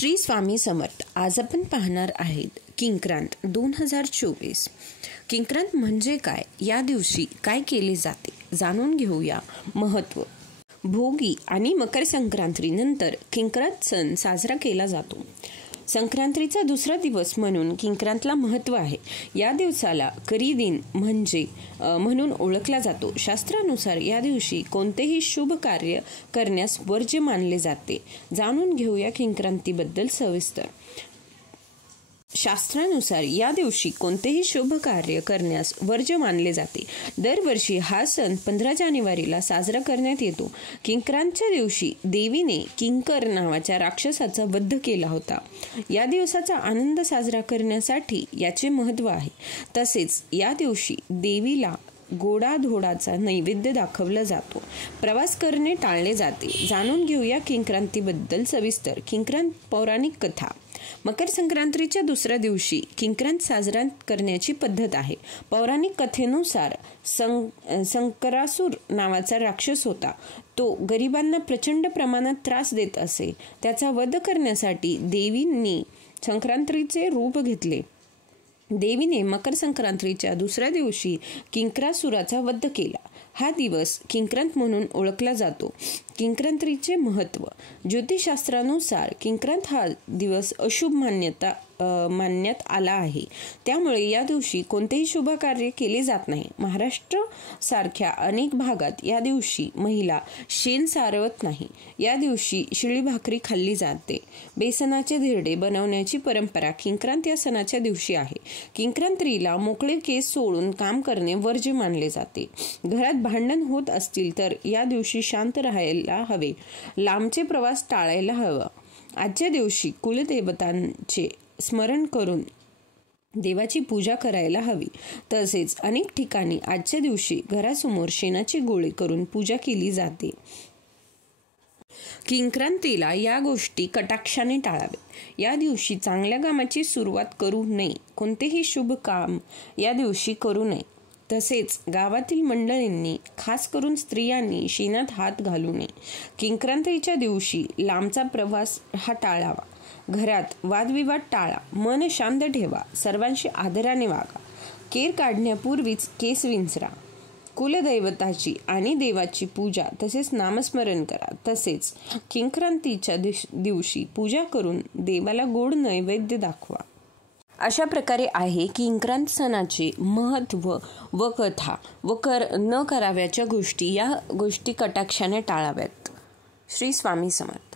श्री स्वामी समर्थ. आज आपण पाहणार आहेत किंक्रांत 2024. किंक्रांत म्हणजे काय, या दिवशी काय केले जाते जाणून घेऊया. महत्त्व. भोगी आणि मकर संक्रांतीनंतर किंक्रांत सण साजरा केला जातो. संक्रांतीचा दुसरा दिवस म्हणून किंक्रांतला महत्त्व आहे. या दिवसाला करी दिन म्हणून ओळखला जातो. शास्त्रानुसार या दिवशी कोणतेही शुभ कार्य करण्यास वर्ज्य मानले जाते. जाणून घेऊया किंक्रांतीबद्दल सविस्तर. शास्त्रानुसार या दिवशी कोणतेही शुभ कार्य करण्यास वर्ज्य मानले जाते. दरवर्षी हा सण 15 जानेवारीला साजरा करण्यात येतो. किंक्रांतच्या दिवशी देवीने किंकर नावाच्या राक्षसाचा वध केला होता. या दिवसाचा आनंद साजरा करण्यासाठी याचे महत्त्व आहे. तसेच या दिवशी देवीला गोडाधोडाचा नैवेद्य दाखवला जातो. प्रवास करणे टाळले जाते. जाणून घेऊया किंक्रांतीबद्दल सविस्तर. किंक्रांत पौराणिक कथा. मकर संक्रांतीच्या दुसऱ्या दिवशी किंक्रांत साजरा करण्याची पद्धत आहे. पौराणिक कथेनुसार संकरासूर नावाचा राक्षस होता. तो गरिबांना प्रचंड प्रमाणात त्रास देत असे. त्याचा वध करण्यासाठी देवींनी संक्रांतीचे रूप घेतले. देवीने मकर संक्रांतीच्या दुसऱ्या दिवशी किंक्रासुराचा वध केला. हा दिवस किंक्रांत म्हणून ओळखला जातो. किंक्रांतीचे महत्त्व. ज्योतिषशास्त्रानुसार किंक्रांत हा दिवस अशुभ मानण्यात आला आहे. त्यामुळे या दिवशी कोणतेही शुभ कार्य केले जात नाही. महाराष्ट्र सारख्या अनेक भागात या दिवशी महिला शेण सारवत नाही. या दिवशी शिळी भाकरी खाल्ली जाते. बेसनाचे धिरडे बनवण्याची परंपरा किंक्रांत या सणाच्या दिवशी आहे. किंक्रांतीला मोकळे केस सोडून काम करणे वर्ज्य मानले जाते. घरात भांडण होत असतील तर या दिवशी शांत राहायला हवे. लांबचे प्रवास टाळायला हवा. आजच्या दिवशी कुलदेवतांचे स्मरण करून देवाची पूजा करायला हवी. तसेच अनेक ठिकाणी आजच्या दिवशी घरासमोर शेणाचे गोळे करून पूजा केली जाते. किंक्रांतीला या गोष्टी कटाक्षाने टाळावे. या दिवशी चांगल्या कामाची सुरुवात करू नये. कोणतेही शुभ काम या दिवशी करू नये. तसेच गावातील मंडळींनी, खास करून स्त्रियांनी शेणात हात घालू नये. किंक्रांतीच्या दिवशी लांबचा प्रवास हा टाळावा. घरात वादविवाद टाळा. मन शांत ठेवा. सर्वांशी आदराने वागा. केर काढण्यापूर्वीच केस विंचरा. कुलदैवताची आणि देवाची पूजा तसेच नामस्मरण करा. तसेच किंक्रांतीच्या दिवशी पूजा करून देवाला गोड नैवेद्य दाखवा. अशा प्रकारे आहे किंक्रांत सणाचे महत्त्व व कथा व न कराव्याच्या गोष्टी. या गोष्टी कटाक्षाने टाळाव्यात. श्री स्वामी समर्थ.